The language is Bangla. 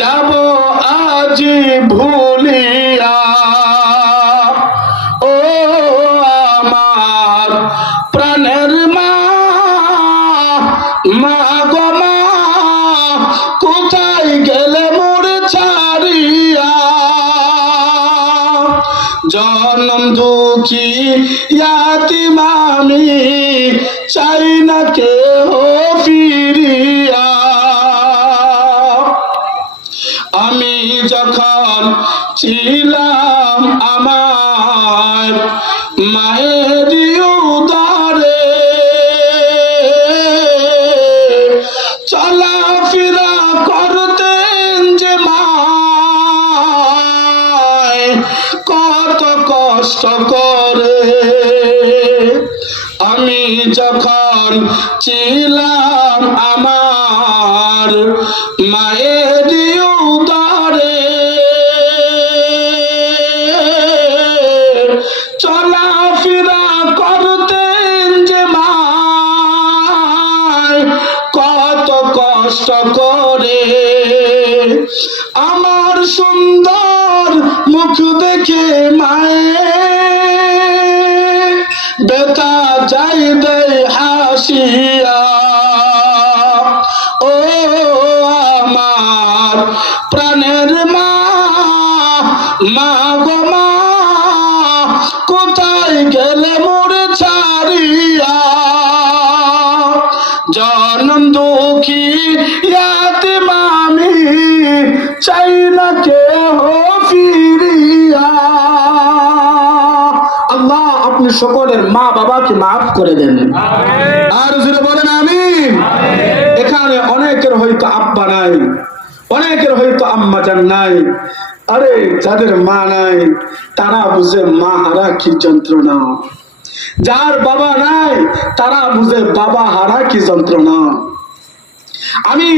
যাব আজ ভুলিয়া। ও আমার প্রাণের মা কোথায় গেলে ছাড়িয়া? জনম দুঃখী ইয়াতি মামি চাই না আমি যখন ছিলাম আমার মায়ের উদারে, চলাফেরা করতেন যে মায়, কত কষ্ট করে। আমি যখন ছিলাম কষ্ট করে। আমার সুন্দর মুখ দেখে মায়ে, বেতা যাই দেয় হাসিয়া। ও আমার প্রাণের মা মা গো মা। চাই না কেহ ফিরিয়া। আল্লাহ আপনি সকলের মা বাবাকে মাফ করে দেন। আর যদি বলেন আমি এখানে অনেকের হয়তো আব্বা নাই অনেকের হয়তো আম্মা জান নাই। আরে যাদের মা নাই তারা বুঝে মা হারা কি যন্ত্রণা। যার বাবা নাই তারা বুঝে বাবা হারা কি যন্ত্রণা। আমি